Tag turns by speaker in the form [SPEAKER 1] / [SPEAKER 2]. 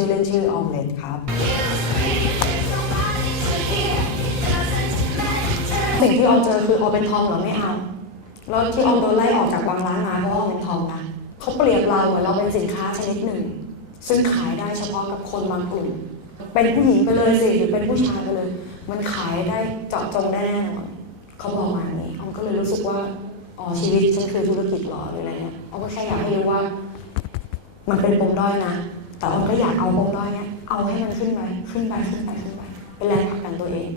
[SPEAKER 1] ชื่อเล่นชื่อออมเล็ตครับสิ่งที่ออมเจอคือออมเป็นทอมเหรอไม่เอาแล้วที่ออมโดนไล่ออกจากบางร้านมาเพราะออมเป็นทอมนะเขาเปรียบเราเหมือนเราเป็นสินค้าชนิดหนึ่ง ซึ่งขายได้เฉพาะกับคนบางกลุ่มเป็นผู้หญิงไปเลยสิหรือเป็นผู้ชายไปเลย มันขายได้เจาะจงได้แน่นอนเขาบอกมาอย่างนี้ออมก็เลยรู้สึกว่าอ๋อชีวิตฉันคือธุรกิจหรอหรืออะไรเงี้ยออมก็แค่อยากให้รู้ว่า มันเป็นปมด้อยนะ แต่เราก็อยากเอาปมด้อยเนี้ยเอาให้มันขึ้นไปขึ้นไปขึ้นไปขึ้นไปเป็นแรงผลักดันตัวเอง